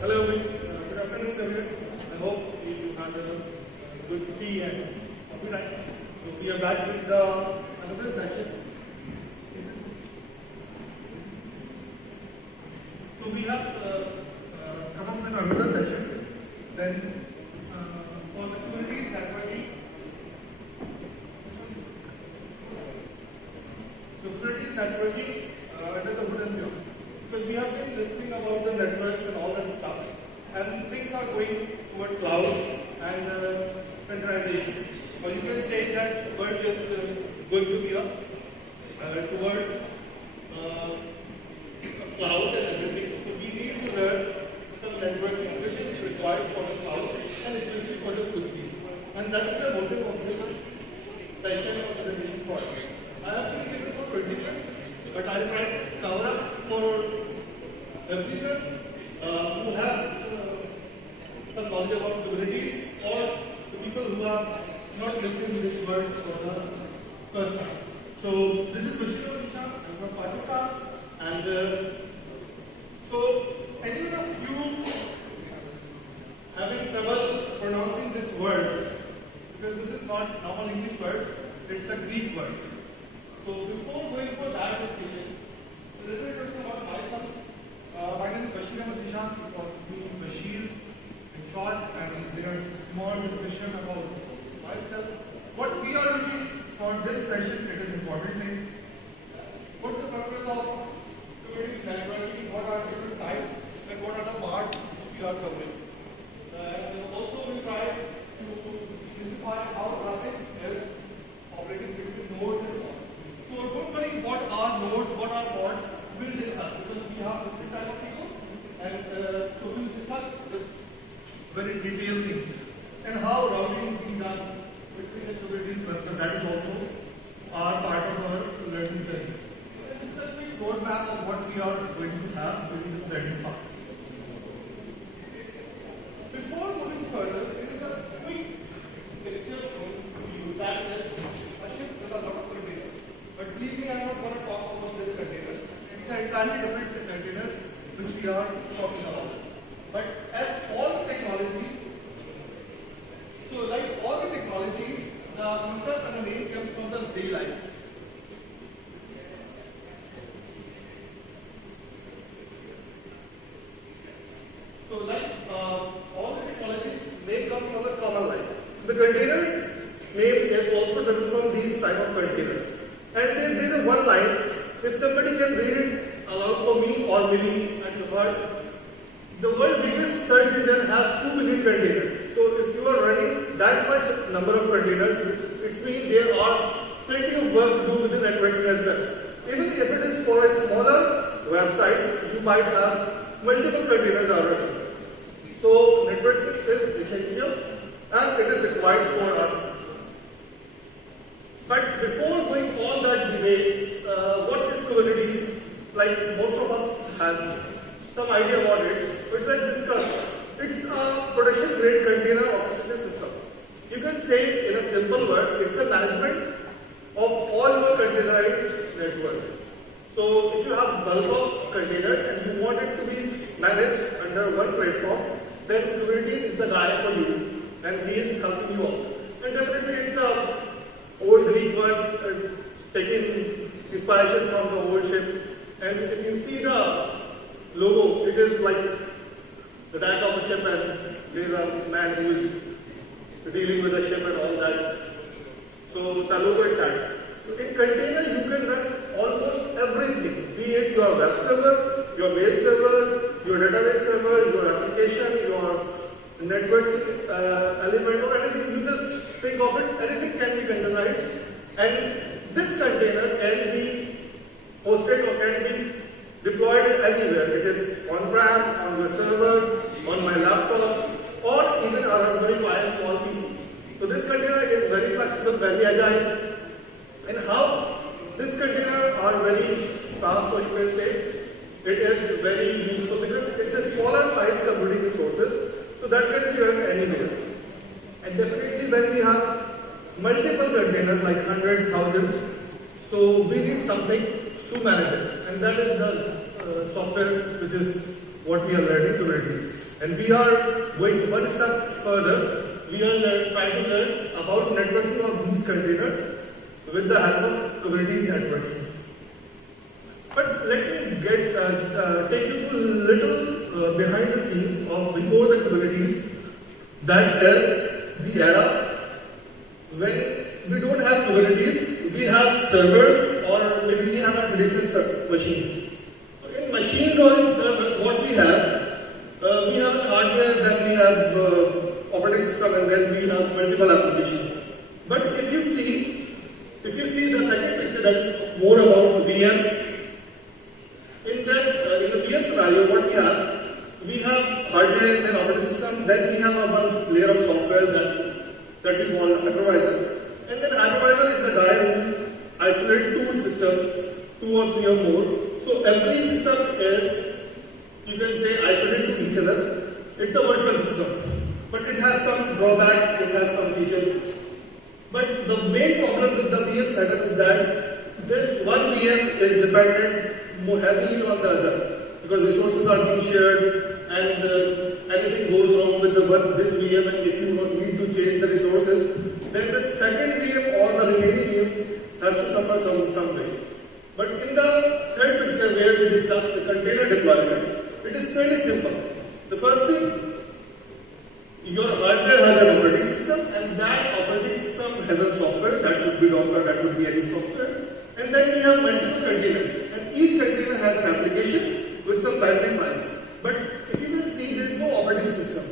Hello, good afternoon everyone. I hope you had a good tea and coffee time. So we are back with another session. So we have come up with another session. Then for the Kubernetes networking. So Kubernetes networking under the hood and view. Because we have been listening about the networks and all that stuff, and things are going toward cloud and containerization. Or you can say that the world is going to be toward cloud and everything. So we need to learn the networking which is required for the cloud and especially for the Kubernetes. And that is the motive of this session or presentation for us. I have been given for 20 minutes, but I'll try to cover up for everyone who has some knowledge about Kubernetes or the people who are not listening to this word for the first time. So this is Bashir Zishan. I'm from Pakistan, and so anyone of you having trouble pronouncing this word, because this is not normal English word, it's a Greek word. So before going for that discussion, a little bit about myself. My name is Bashir Zishan, you call me Bashir in short, and there's a small discussion about myself. What we are looking for this session, it is important thing. What is the purpose of Kubernetes networking, what are different types, and what are the parts we are covering. And also we try to specify how traffic is operating between nodes and pods. So don't worry what are nodes, what are pods, we'll discuss because we have different type of people, and so we'll discuss the very detailed things and how routing is being done between the Kubernetes cluster. That is also our part of our learning journey. And this is a quick roadmap of what we are going to have during this learning path. Before moving further, there is a quick picture showing you that is a ship with a lot of containers. But believe me, I am not going to talk about this container. It's entirely different containers which we are talking about. But as all technologies, so like all the technologies, the concept and the name comes from the daily life. So like all the technologies, name comes from the common life. So the containers name is also driven from these type of containers. And there is a one line, if somebody can read it aloud for me or maybe at the word. The world's biggest search engine has 2 million containers. So if you are running that much number of containers, it means there are plenty of work to do with the networking as well. Even if it is for a smaller website, you might have multiple containers already. So networking is essential and it is required for us. But before going on that debate, what is Kubernetes? Like most of us has some idea about it, but let's discuss. It's a production grade container orchestration system. You can say in a simple word, it's a management of all your containerized network. So if you have bulk of containers and you want it to be managed under one platform, then Kubernetes is the guy for you, and he is helping you out. And definitely it's a old Greek word, taking inspiration from the old ship. And if you see the logo, it is like the deck of a ship, and there is a man who is dealing with the ship and all that. So the logo is that. So in container, you can run almost everything, be it your web server, your mail server, your database server, your application, your networking element or anything. You just think of it, anything can be containerized, and this container can be hosted or can be deployed anywhere. It is on-prem, on the server, on my laptop, or even a Raspberry Pi small PC. So this container is very flexible, very agile, and how this container are very fast, or you can say it is very useful because it's a smaller size computing resources, so that can be run anywhere. And definitely when we have multiple containers like hundreds, thousands, so we need something to manage it, and that is the software which is what we are learning to reduce. And we are going one step further. We are trying to learn about networking of these containers with the help of Kubernetes networking. But let me take you to a little behind the scenes of before the Kubernetes. That is the era when we don't have Kubernetes, we have servers or maybe we have our traditional machines. In machines or in servers, what we have a hardware, then we have operating system, and then we have multiple applications. But if you see the second picture, that is more about VMs. In the VM scenario, what we have hardware and then operating system. Then we have one layer of software that we call hypervisor. And then hypervisor is the guy who isolates two systems, two or three or more. So every system is, you can say, isolated to each other. It's a virtual system, but it has some drawbacks, it has some features. But the main problem with the VM setup is that this one VM is dependent more heavily on the other, because resources are being shared and anything goes wrong with this VM, and if you need to change the resources, then the second VM or the remaining VMs has to suffer some way. But in the third picture where we discuss the container deployment, it is fairly simple. The first thing, your hardware has an operating system, and that operating system has a software, that could be Docker, that could be any software. And then we have multiple containers, and each container has an application with some binary files. But if you can see, there is no operating system.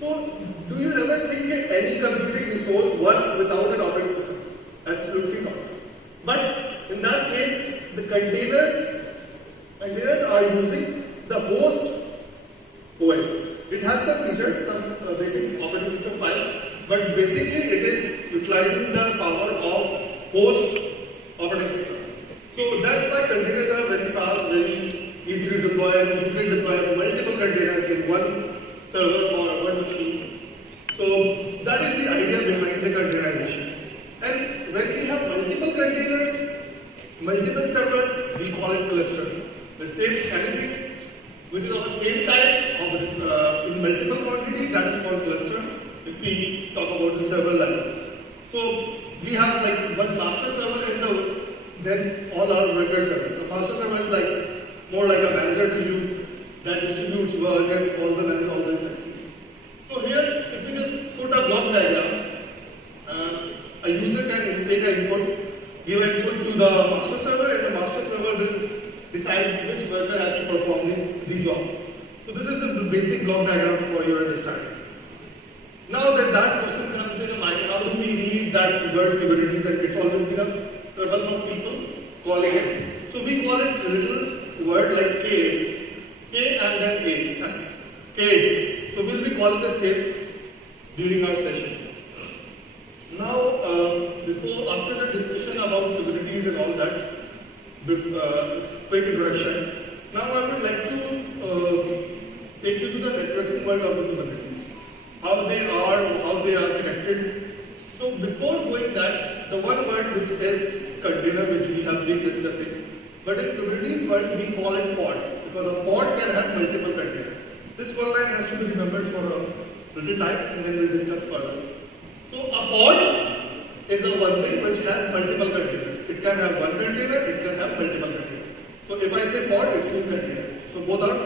So, do you ever think that any computing resource works without an operating system? Absolutely not. But in that case, the containers are using the host OS. It has some features, some basic operating system files, but basically it is utilizing the power of host operating system. So that's why containers are very fast, very easy to deploy, and you can deploy multiple containers in one server or one machine. So that is the idea behind the containerization. And when we have multiple containers, multiple servers, we call it cluster. The same anything which is of the same type of in multiple quantity, that is called cluster. If we talk about the server level, so we have like one master server and then all our worker servers. The master server is like more like a manager to you that distributes work and all the manager, all the flexibility. So here, if we just put a block diagram, a user can take an input, give an input to the master server, and the master server will decide which worker has to perform the job. So this is the basic block diagram for your understanding. Now that question comes in the mind, how do we read that word Kubernetes? And it's always been a trouble for people calling it. So we call it a little word like K8s. K and then A. Yes. K8s. So we'll be calling the same during our session. Now, after the discussion about Kubernetes and all that, quick introduction. Now I would like to take you to the networking world of the Kubernetes. How they are connected. So before going that, the one word which is container, which we have been discussing, but in Kubernetes world we call it pod, because a pod can have multiple containers. This one line has to be remembered for a little time, and then we'll discuss further. So a pod is a one thing which has multiple containers. It can have one container, it can have multiple containers. So if I say pod, it's two containers. So both are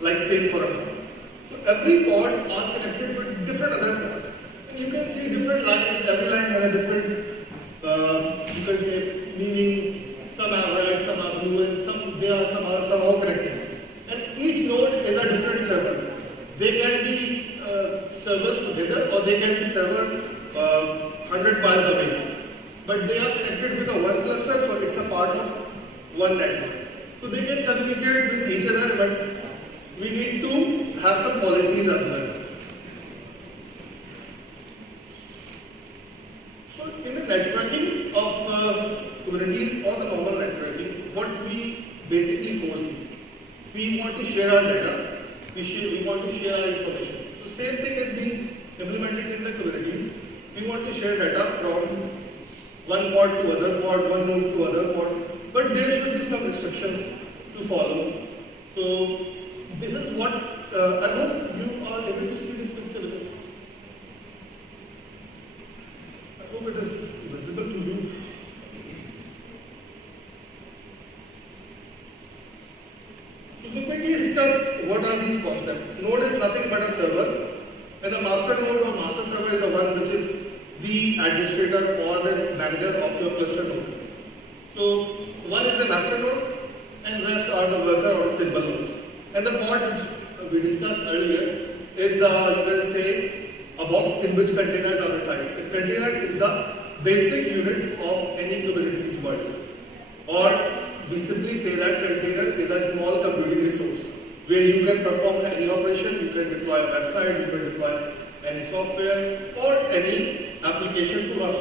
like same for a pod. So every pod are connected with different other pods. And you can see different lines, every line has a different, you can say, meaning. Some are red, some are blue, and some are somehow connected. And each node is a different server. They can be servers together, or they can be server 100 miles away. But they are connected with a one cluster, so it's a part of one network. So they can communicate with each other, but we need to have some policies as well. So in the networking of Kubernetes or the normal networking, what we basically foresee, we want to share our data, we want to share our information. So same thing is being implemented in the Kubernetes. We want to share data from one pod to other pod, one node to other pod, but there should be some restrictions to follow. So this is what I hope you concept. Node is nothing but a server, and the master node or master server is the one which is the administrator or the manager of your cluster node. So one is the master node, and rest are the worker or the simple nodes. And the pod which we discussed earlier is the, you can say, a box in which containers are residing. So container is the basic unit of any Kubernetes world. Or we simply say that container is a small computing resource where you can perform any operation, you can deploy a website, you can deploy any software or any application to run.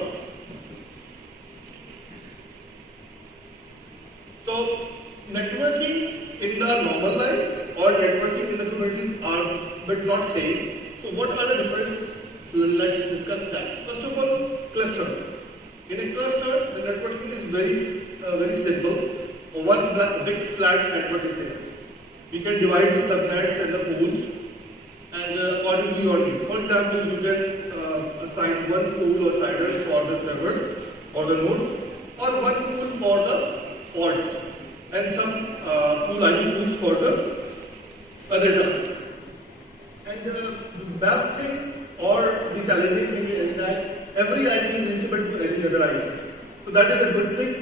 So networking in the normal life or networking in the Kubernetes are but not same. So what are the differences? So let's discuss that. First of all, cluster. In a cluster, the networking is very simple. One big flat network is there. You can divide the subnets and the pools, and according to your need. For example, you can assign one pool or CIDR for the servers or the nodes, or one pool for the pods, and some pool IP pools for the other tasks. And the best thing or the challenging thing is that every IP is reachable to any other IP. So that is a good thing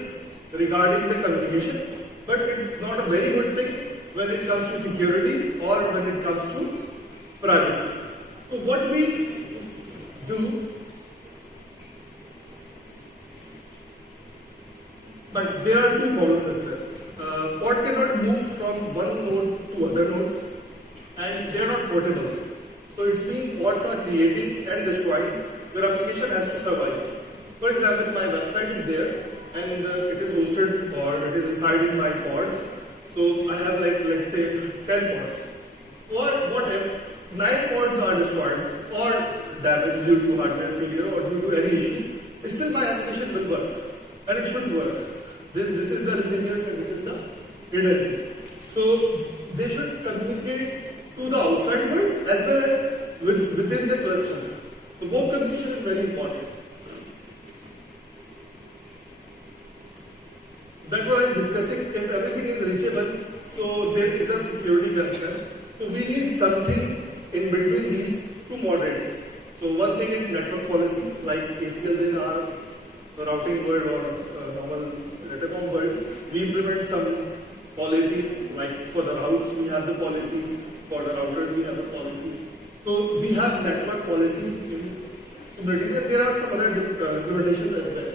regarding the communication, but it's not a very good thing when it comes to security or when it comes to privacy. So what we do, but there are two problems as well. Pod cannot move from one node to other node, and they are not portable. So it's means pods are creating and destroying. Your application has to survive. For example, my website is there and it is hosted or it is residing by pods. So I have like, let's say 10 pods. Or what if 9 pods are destroyed or damaged due to hardware failure or due to any issue? Still my application will work and it should work. This is the resilience and this is the redundancy. So they should communicate to the outside world as well as within the cluster. So both communication is very important. That's why I'm discussing if everything is reachable, so there is a security concern. So we need something in between these to moderate. So one thing is network policy, like ACLs in our routing world or normal telecom world. We implement some policies, like for the routes we have the policies, for the routers we have the policies. So we have network policies in Kubernetes, and there are some other implementations as well.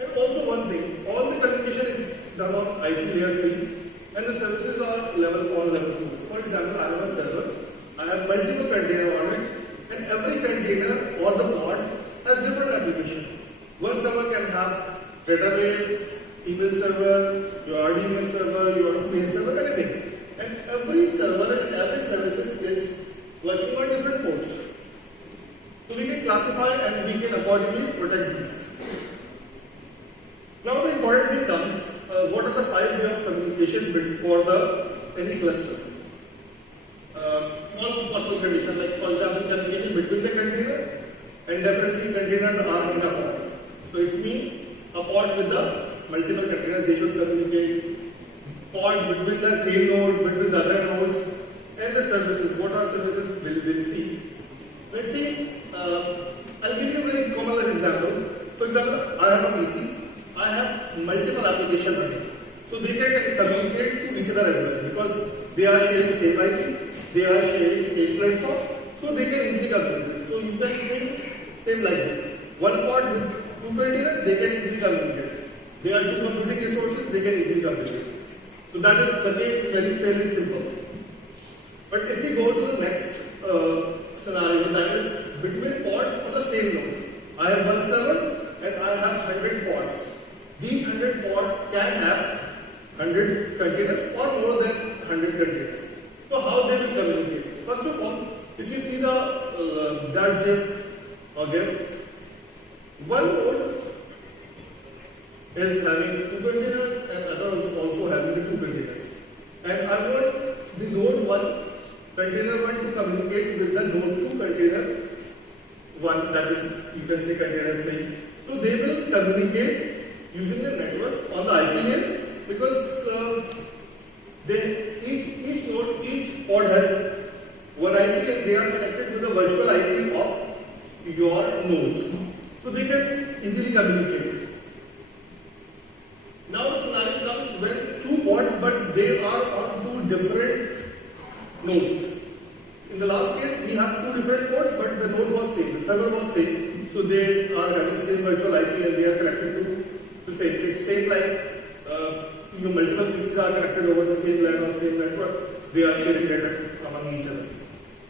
And also one thing, all the communication is done on IP layer 3 and the services are level 4. For example, I have a server, I have multiple containers on it, and every container or the pod has different application. One server can have database, email server, your RDMS server, your mail server, anything. And every server and every services is working on different ports. So we can classify and we can accordingly protect these. Now the important thing comes, what are the 5 ways of communication for any cluster? All possible conditions, like for example communication between the container, and definitely containers are in a pod. So it's mean a pod with the multiple containers, they should communicate. Pod between the same node, between the other nodes, and the services. What are services? We'll see. Let's see, I'll give you a very common example. For example, I have a PC. I have multiple applications running. So they can communicate to each other as well because they are sharing same IP, they are sharing same platform, so they can easily communicate. So you can think same like this. One pod with 2 containers, they can easily communicate. They are 2 computing resources, they can easily communicate. So that is the case is very fairly simple. But if we go to the next scenario, that is between pods on the same node. I have one server and I have 100 pods. These 100 pods can have 100 containers or more than 100 containers. So how they will communicate? First of all, if you see that GIF or GIF, one node is having 2 containers and other is also having the 2 containers. And I want the node 1, container 1 to communicate with the node 2 container 1, that is you can say container 3. So they will communicate using the network on the IP layer because each node, each pod has virtual IP of your nodes. So they can easily communicate. Now the scenario comes when two pods but they are on two different nodes. In the last case we have two different pods but the node was same, the server was same. So they are having same virtual IP and they are connected to the same. It's same like multiple PCs are connected over the same LAN or same network. They are sharing data among each other.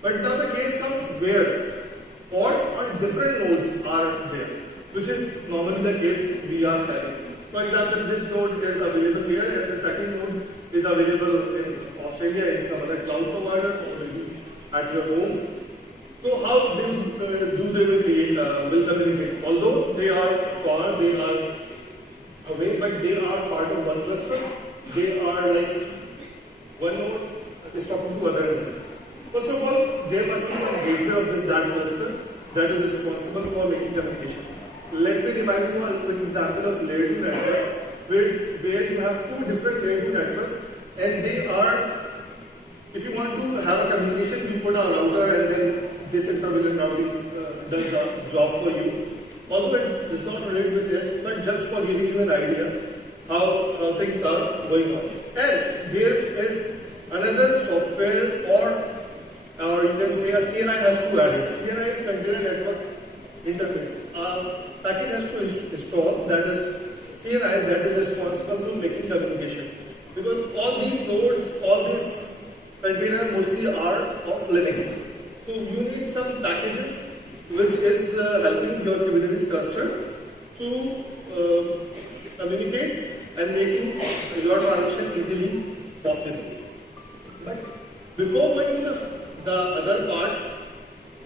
But now the case comes where pods on different nodes are there, which is normally the case we are having. For example, this node is available here and the second node is available in Australia in some other cloud provider or maybe at your home. So how do they will communicate? Although they are far, they are away, but they are part of one cluster. They are like one node is talking to other node. First of all, there must be some gateway of that cluster that is responsible for making communication. Let me remind you a quick example of layer 2 network where you have two different layer 2 networks and they are, if you want to have a communication, you put a router and then this intermittent routing does the job for you. Although it is not related with this, but just for giving you an idea how things are going on. And there is another software or you can say a CNI has to add it. CNI is Container Network Interface. A package has to install that is CNI that is responsible for making communication. Because all these nodes, all these containers mostly are of Linux. So you need some packages which is helping your Kubernetes cluster to communicate and making your transaction easily possible. But before going to the other part,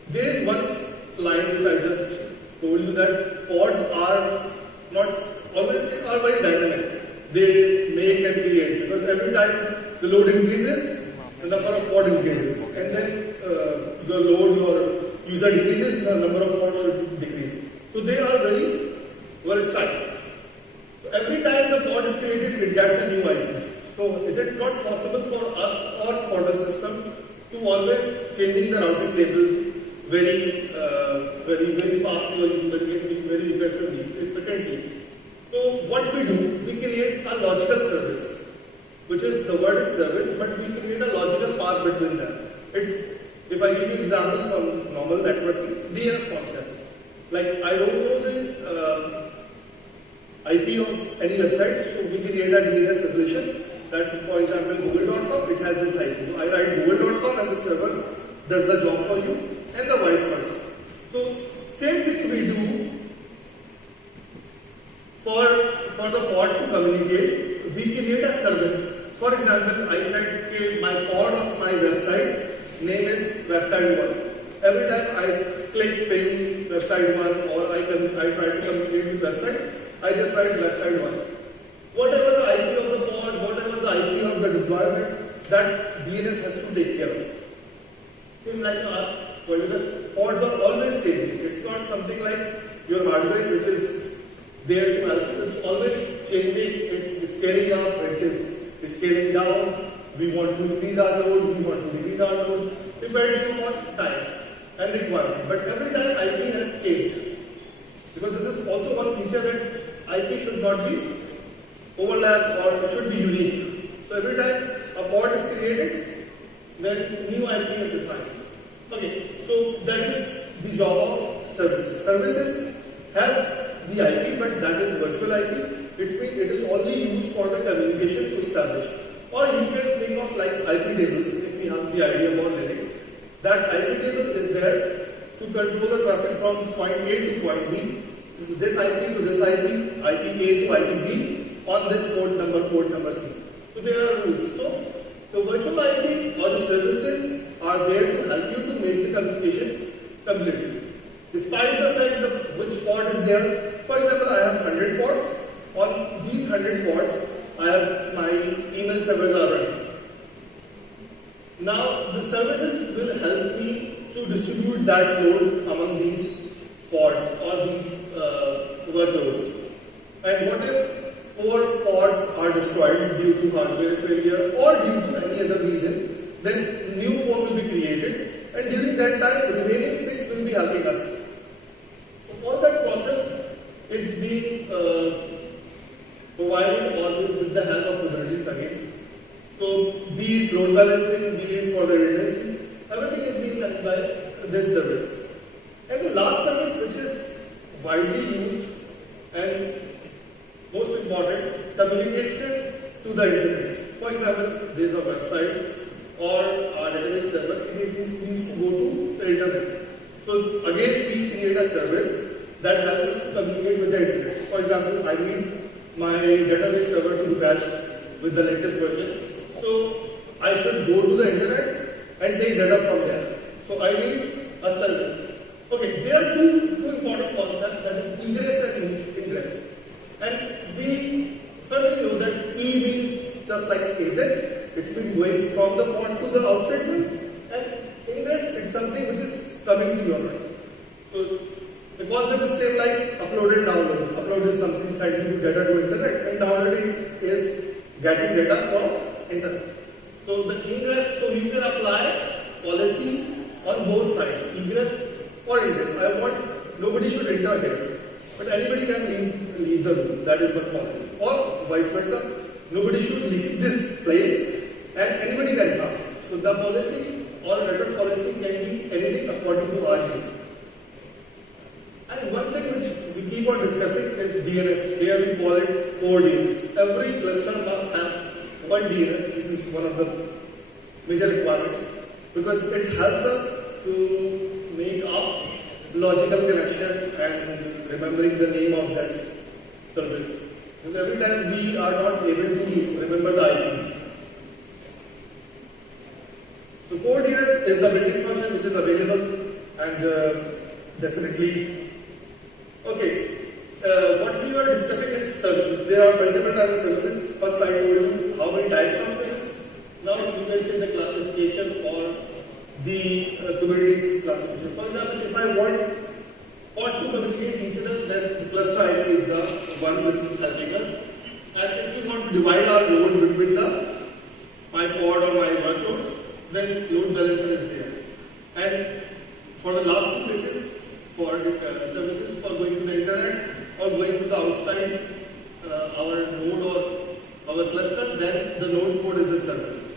there is one line which I just told you that pods are not always are very dynamic. They make and create because every time the load increases, the number of pods increases, and then your load, your user decreases, the number of pods should decrease. So they are very versatile. So every time the pod is created, it gets a new IP. So is it not possible for us or for the system to always changing the routing table very fastly or very aggressively, frequently? So what we do, we create a logical service, which is the word is service, but we create a logical path between them. If I give you example from normal networking, DNS concept. Like I don't know the IP of any website, so we create a DNS solution that, for example, google.com, it has this IP. So I write google.com and the server does the job for you and the vice versa. So same thing we do for the pod to communicate. We create a service. For example, I said, okay, my pod of my website name is website 1. Every time I click ping website 1 or I try to communicate with website, I just write website 1. Whatever the IP of the pod, whatever the IP of the deployment, that DNS has to take care of. Same like because pods are always changing. It's not something like your hardware which is there to help you. It's always changing. It's scaling up. It is scaling down. We want to increase our load. We want to decrease our load, depending upon time and requirement. But every time IP has changed, because this is also one feature that IP should not be overlap or should be unique. So every time a pod is created, then new IP is assigned. Okay, so that is the job of services. Services has the IP, but that is virtual IP. It is only used for the communication to establish. Or you can think of like IP tables, if we have the idea about Linux. That IP table is there to control the traffic from point A to point B. This IP to this IP, IP A to IP B on this port number C. So there are rules. So the virtual IP or the services are there to help you to make the communication complete. Despite the fact that which pod is there, for example, I have 100 pods. On these 100 pods, I have my email servers are running. Now the services will help me to distribute that load among these pods or these workloads. And what if 4 pods are destroyed due to hardware failure or due to any other reason? Then new 4 will be created, and during that time remaining helping us. So all that process is being provided always with the help of Kubernetes again. So be it load balancing, be it for the redundancy, everything is being done by this service. And the last service which is widely used and most important, communication to the internet. For example, there is a website or a database server, and it needs to go to the internet. So again, we create a service that helps us to communicate with the internet. For example, I need my database server to be patched with the latest version. So I should go to the internet and take data from there. So I need a service. Okay, there are two important concepts, that is egress and ingress. And we certainly know that E means just like exit, it's been going from the pod to the outside one, and ingress, it's something which is coming to your mind. So the concept is same like upload and download. Upload is something sending data to internet, and downloading is getting data from internet. So the ingress, so you can apply policy on both sides, egress or ingress. I want nobody should enter here, but anybody can leave the room. That is one policy. Or vice versa, nobody should leave this place and anybody can come. So the policy or network policy can be anything according to our need. And one thing which we keep on discussing is DNS. Here we call it core DNS. Every cluster must have one DNS. This is one of the major requirements because it helps us to make up logical connection and remembering the name of this service. Because every time we are not able to remember the IPs. So core DNS is the built-in function which is available and definitely. Okay, what we were discussing is services. There are multiple types of services. First I told you how many types of services. Now you can see the classification or the Kubernetes classification. For example, if I want pod to communicate each other, then the cluster IP is the one which is helping us. And if we want to divide our load between my pod or my workloads, then load balancer is there. And for the last two cases, for the services for going to the internet or going to the outside our node or our cluster, then the node code is the service.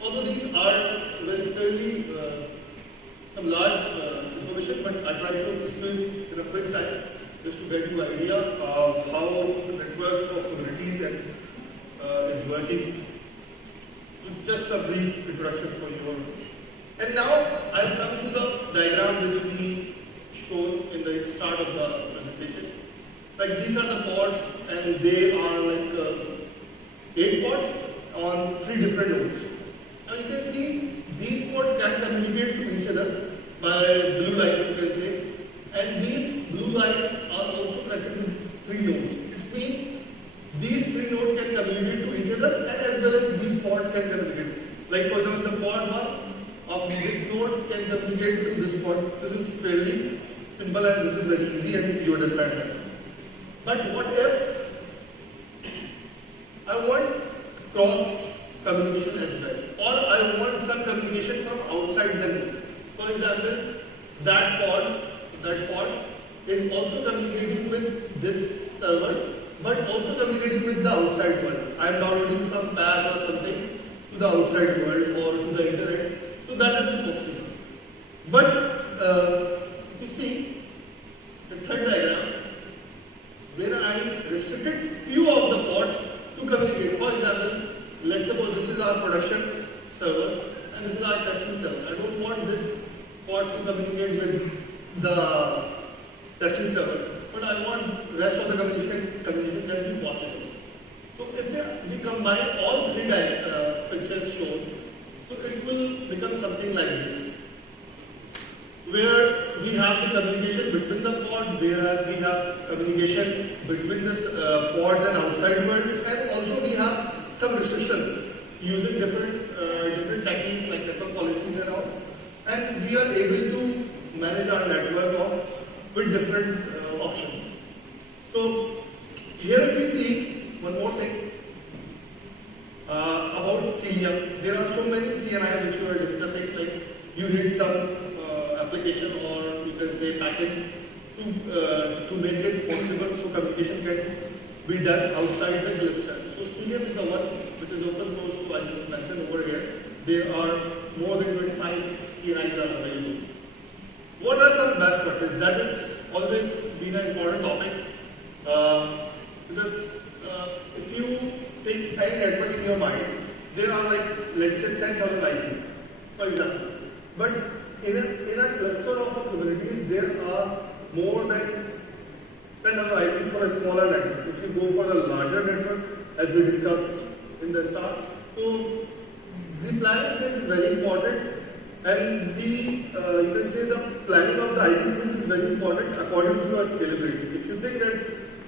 Although these are very fairly some large information, but I try to squeeze in a quick time just to get you an idea of how networks of Kubernetes and is working. Just a brief introduction for you. And now I'll come to the diagram which we shown in the start of the presentation. Like these are the pods, and they are like 8 pods on 3 different nodes. Now you can see these pods can communicate to each other by blue lines, you can say, and these blue lines are also connected to 3 nodes. It means these 3 nodes can communicate to each other, and as well as these pods can communicate. Like for example, the pod 1 of this node can communicate to this pod. This is fairly simple and this is very easy and you understand that. But what if I want cross communication as well, or I want some communication from outside the node? For example, that pod is also communicating with this server, but also communicating with the outside world. I am downloading some patch or something to the outside world or to the internet. So that is the possible. But if you see the third diagram, where I restricted few of the pods to communicate. For example, let's suppose this is our production server and this is our testing server. I don't want this pod to communicate with the testing server, but I want rest of the communication can be possible. So if we combine all 3 pictures shown, so it will become something like this, where we have the communication between the pods, whereas we have communication between the pods and outside world, and also we have some restrictions using different techniques like network policies and all, and we are able to manage our network with different options. So here if we see one more thing about CM, there are so many CNI which we are discussing, like you need some application, or you can say package, to make it possible so communication can be done outside the cluster. So Cilium is the one which is open source, so I just mentioned over here. There are more than 25 CNIs are available. What are some best practices? That is always been an important topic, because if you take any network in your mind, there are like, let's say, 10,000 IPs, for example. But in a cluster of Kubernetes, there are more than 10,000 IPs for a smaller network. If you go for a larger network, as we discussed in the start, so the planning phase is very important, and the you can say the planning of the IP pools is very important according to your scalability. If you think that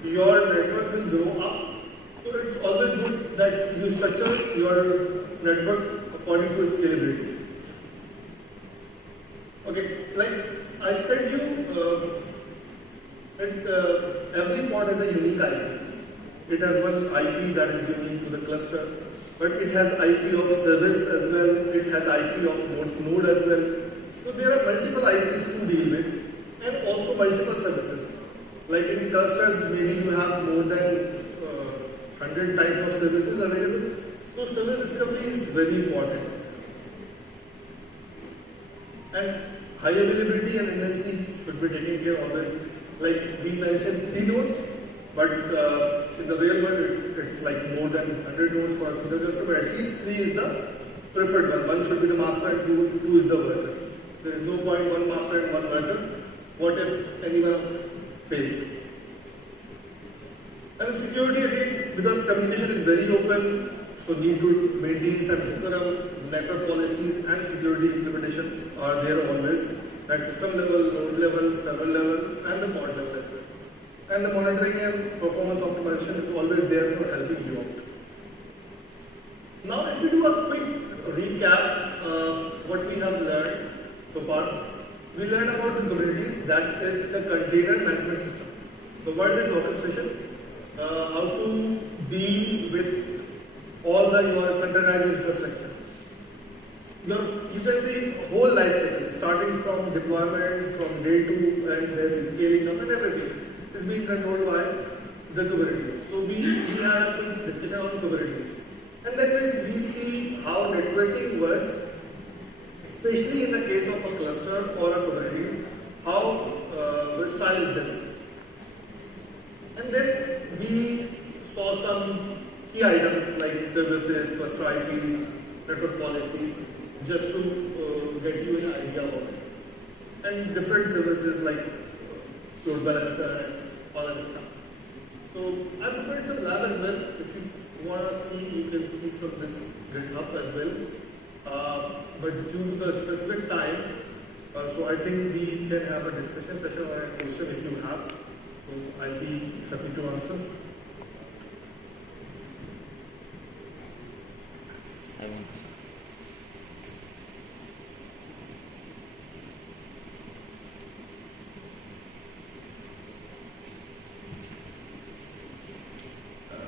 your network will grow up, so it's always good that you structure your network according to scalability. Okay, like I said that every pod has a unique IP. It has one IP that is unique to the cluster, but it has IP of service as well, it has IP of node as well. So there are multiple IPs to deal with, and also multiple services. Like in cluster, maybe you have more than 100 types of services available. So service discovery is very important. And high availability and redundancy should be taken care always. Like we mentioned 3 nodes, but in the real world it's like more than 100 nodes for a single cluster, but at least 3 is the preferred one. One should be the master and two is the worker. There is no point one master and one worker. What if any one fails? And security again, because communication is very open, so need to maintain some decorum, network policies and security implementations are there always at system level, node level, server level and the pod level as well. And the monitoring and performance optimization is always there for helping you out. Now if we do a quick recap what we have learned so far, we learned about the Kubernetes, that is the container management system. The word is orchestration. How to deal with all your containerized infrastructure. You can see whole life cycle, starting from deployment, from day 2 and then scaling up and everything is being controlled by the Kubernetes. So we had a quick discussion on Kubernetes. And that means we see how networking works, especially in the case of a cluster or a Kubernetes, how versatile is this. And then we saw some key items like services, cluster IPs, network policies, just to get you an idea about it. And different services like load balancer and all that stuff. So I prepared some lab as well. If you want to see, you can see from this GitHub as well. But due to the specific time, so I think we can have a discussion session or a question if you have. So I'll be happy to answer.